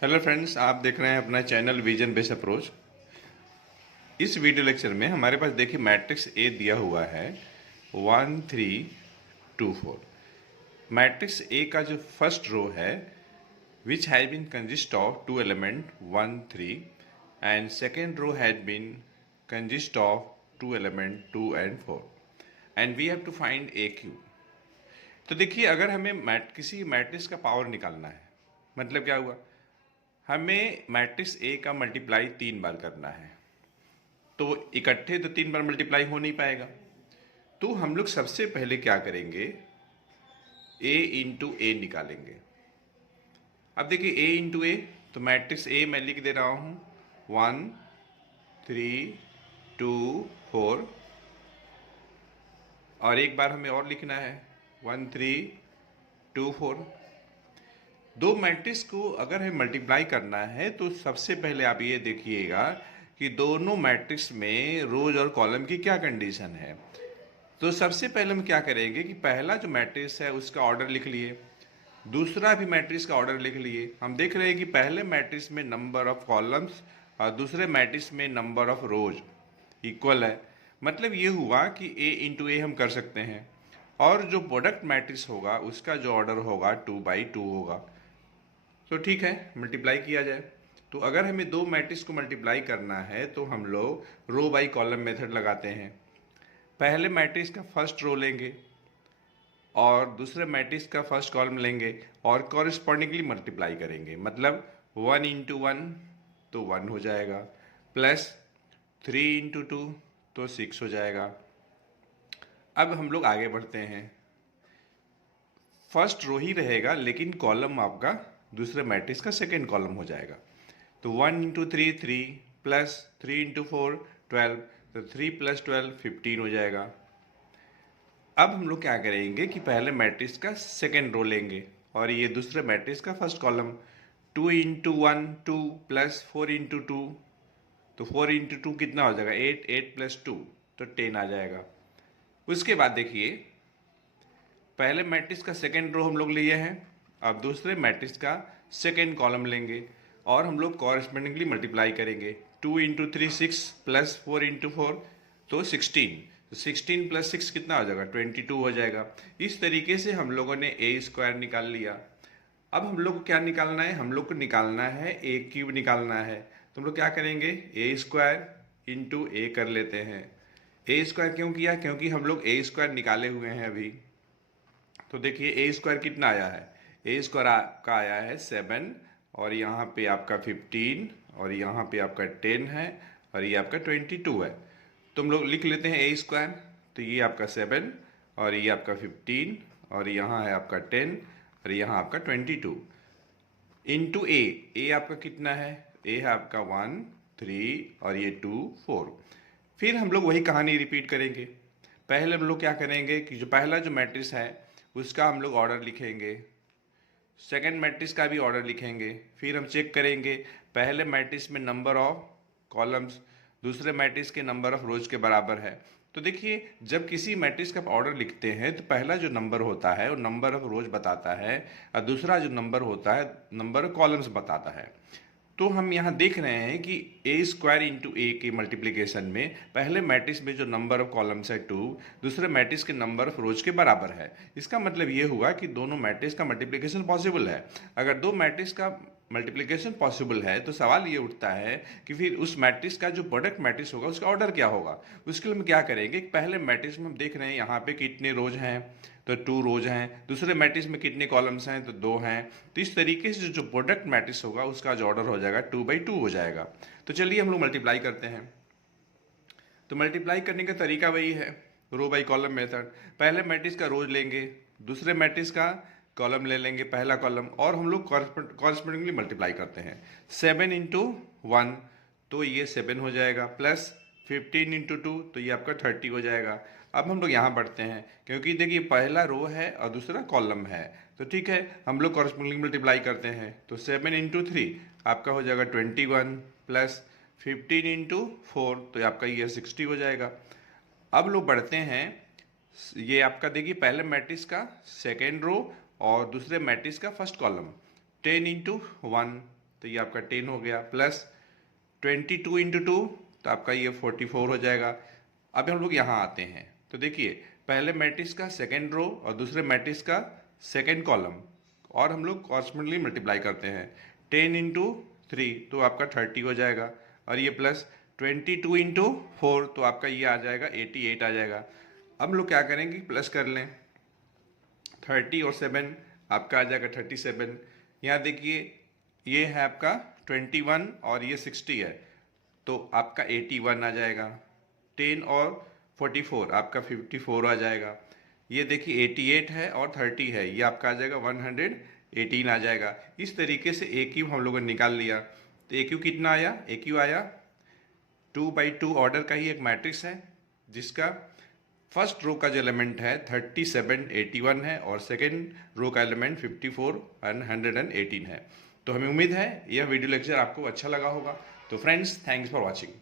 Hello friends, आप देख रहे हैं अपना चैनल विजन बेस अप्रोच। इस वीडियो लेक्चर में हमारे पास देखिए मैट्रिक्स ए दिया हुआ है 1 3 2 4। मैट्रिक्स ए का जो फर्स्ट रो है which has been consist of two element 1 3 and second row has been consist of two element 2 and 4 and we have to find a Q. तो देखिए, अगर हमें किसी मैट्रिक्स का पावर निकालना है, मतलब क्या हुआ, हमें मैट्रिक्स ए का मल्टीप्लाई 3 बार करना है। तो इकट्ठे तो 3 बार मल्टीप्लाई हो नहीं पाएगा, तो हम लोग सबसे पहले क्या करेंगे, ए इंटू ए निकालेंगे। अब देखिए ए इंटू ए, तो मैट्रिक्स ए मैं लिख दे रहा हूँ 1 3 2 4, और एक बार हमें और लिखना है 1 3 2 4। दो मैट्रिक्स को अगर हमें मल्टीप्लाई करना है तो सबसे पहले आप ये देखिएगा कि दोनों मैट्रिक्स में रोज और कॉलम की क्या कंडीशन है। तो सबसे पहले हम क्या करेंगे कि पहला जो मैट्रिक्स है उसका ऑर्डर लिख लिए, दूसरा भी मैट्रिक्स का ऑर्डर लिख लिए। हम देख रहे हैं कि पहले मैट्रिक्स में नंबर ऑफ कॉलम्स और दूसरे मैट्रिक्स में नंबर ऑफ रोज इक्वल है। मतलब ये हुआ कि ए इंटू ए हम कर सकते हैं, और जो प्रोडक्ट मैट्रिक्स होगा उसका जो ऑर्डर होगा 2/2 होगा। तो ठीक है, मल्टीप्लाई किया जाए। तो अगर हमें दो मैट्रिक्स को मल्टीप्लाई करना है तो हम लोग रो बाई कॉलम मेथड लगाते हैं। पहले मैट्रिक्स का फर्स्ट रो लेंगे और दूसरे मैट्रिक्स का फर्स्ट कॉलम लेंगे और कॉरेस्पॉन्डिंगली मल्टीप्लाई करेंगे। मतलब 1 इंटू 1 तो 1 हो जाएगा, प्लस 3 इंटू 2 तो 6 हो जाएगा। अब हम लोग आगे बढ़ते हैं। फर्स्ट रो ही रहेगा लेकिन कॉलम आपका दूसरे मैट्रिक्स का सेकेंड कॉलम हो जाएगा। तो 1 इंटू 3 3, प्लस 3 इंटू 4 12, तो 3 प्लस 12 15 हो जाएगा। अब हम लोग क्या करेंगे कि पहले मैट्रिक्स का सेकेंड रो लेंगे और ये दूसरे मैट्रिक्स का first column. 2 into 1 2, plus 4 into 2, तो 4 इंटू 2 कितना हो जाएगा 8, 8 प्लस 2 तो 10 आ जाएगा। उसके बाद देखिए, पहले मैट्रिक्स का सेकेंड रो हम लोग लिए हैं, अब दूसरे मैट्रिक्स का सेकेंड कॉलम लेंगे और हम लोग कॉरेस्पॉन्डिंगली मल्टीप्लाई करेंगे। 2 इंटू 3 6, प्लस 4 इंटू 4 तो 16, तो 16 प्लस 6 कितना हो जाएगा 22 हो जाएगा। इस तरीके से हम लोगों ने ए स्क्वायर निकाल लिया। अब हम लोग को क्या निकालना है, हम लोग को निकालना है ए क्यूब निकालना है। तो हम लोग क्या करेंगे, ए स्क्वायर इंटू ए कर लेते हैं। ए स्क्वायर क्यों किया, क्योंकि हम लोग ए स्क्वायर निकाले हुए हैं अभी। तो देखिए ए स्क्वायर कितना आया है, ए स्क्वायर आपका आया है 7, और यहाँ पे आपका 15, और यहाँ पे आपका 10 है, और ये आपका 22 है। तो हम लोग लिख लेते हैं ए स्क्वायर। तो ये आपका 7 और ये आपका 15 और यहाँ है आपका 10 और यहाँ आपका 22 इंटू ए। ए आपका कितना है, ए है आपका 1 3 और ये 2 4। फिर हम लोग वही कहानी रिपीट करेंगे। पहले हम लोग क्या करेंगे कि जो पहला जो मैट्रिक्स है उसका हम लोग ऑर्डर लिखेंगे, सेकंड मैट्रिक्स का भी ऑर्डर लिखेंगे। फिर हम चेक करेंगे पहले मैट्रिक्स में नंबर ऑफ कॉलम्स दूसरे मैट्रिक्स के नंबर ऑफ रोज के बराबर है। तो देखिए, जब किसी मैट्रिक्स का ऑर्डर लिखते हैं तो पहला जो नंबर होता है वो नंबर ऑफ रोज बताता है, और दूसरा जो नंबर होता है नंबर ऑफ कॉलम्स बताता है। तो हम यहाँ देख रहे हैं कि ए स्क्वायर इंटू ए के मल्टीप्लिकेशन में पहले मैट्रिक्स में जो नंबर ऑफ कॉलम्स है 2, दूसरे मैट्रिक्स के नंबर ऑफ रोज के बराबर है। इसका मतलब ये हुआ कि दोनों मैट्रिक्स का मल्टीप्लिकेशन पॉसिबल है। अगर दो मैट्रिक्स का मल्टीप्लिकेशन पॉसिबल है तो सवाल ये उठता है कि फिर उस मैट्रिक्स का जो प्रोडक्ट मैट्रिक्स होगा उसका ऑर्डर क्या होगा। उसके लिए हम क्या करेंगे, पहले मैट्रिक्स में हम देख रहे हैं यहाँ पे कितने रोज हैं, तो 2 रोज हैं। दूसरे मैट्रिक्स में कितने कॉलम्स हैं, तो 2 हैं। तो इस तरीके से जो प्रोडक्ट मैट्रिक्स होगा उसका जो ऑर्डर हो जाएगा 2/2 हो जाएगा। तो चलिए हम लोग मल्टीप्लाई करते हैं। तो मल्टीप्लाई करने का तरीका वही है, रो बाई कॉलम मेथड। पहले मैट्रिक्स का रोज लेंगे, दूसरे मैट्रिक्स का कॉलम ले लेंगे, पहला कॉलम, और हम लोग कॉरस्पॉन्डिंगली मल्टीप्लाई करते हैं। 7 इंटू 1 तो ये 7 हो जाएगा, प्लस 15 इंटू 2 तो ये आपका 30 हो जाएगा। अब हम लोग यहाँ बढ़ते हैं, क्योंकि देखिए पहला रो है और दूसरा कॉलम है, तो ठीक है हम लोग कॉरस्पॉन्डिंग मल्टीप्लाई करते हैं। तो 7 इंटू 3 आपका हो जाएगा 21, प्लस 15 इंटू 4 तो आपका ये 60 हो जाएगा। अब लोग बढ़ते हैं, ये आपका देखिए पहले मैट्रिक्स का सेकेंड रो और दूसरे मैट्रिक्स का फर्स्ट कॉलम। 10 इंटू 1 तो ये आपका 10 हो गया, प्लस 22 इंटू 2 तो आपका ये 44 हो जाएगा। अब हम लोग यहाँ आते हैं, तो देखिए पहले मैट्रिक्स का सेकेंड रो और दूसरे मैट्रिक्स का सेकेंड कॉलम, और हम लोग कॉन्स्टेंटली मल्टीप्लाई करते हैं। 10 इंटू 3 तो आपका 30 हो जाएगा, और ये प्लस 22 इंटू 4 तो आपका ये आ जाएगा 88 आ जाएगा। अब हम लोग क्या करेंगे, प्लस कर लें, 30 और 7 आपका आ जाएगा 37। यहाँ देखिए ये है आपका 21 और ये 60 है, तो आपका 81 आ जाएगा। 10 और 44 आपका 54 आ जाएगा। ये देखिए 88 है और 30 है, ये आपका आ जाएगा 118 आ जाएगा। इस तरीके से ए क्यू हम लोगों ने निकाल लिया। तो ए क्यू कितना आया, ए क्यू आया 2x2 ऑर्डर का ही एक मैट्रिक्स है, जिसका फर्स्ट रो का जो एलिमेंट है 37 81 है, और सेकेंड रो का एलिमेंट 54 और 118 है। तो हमें उम्मीद है यह वीडियो लेक्चर आपको अच्छा लगा होगा। तो फ्रेंड्स, थैंक्स फॉर वॉचिंग।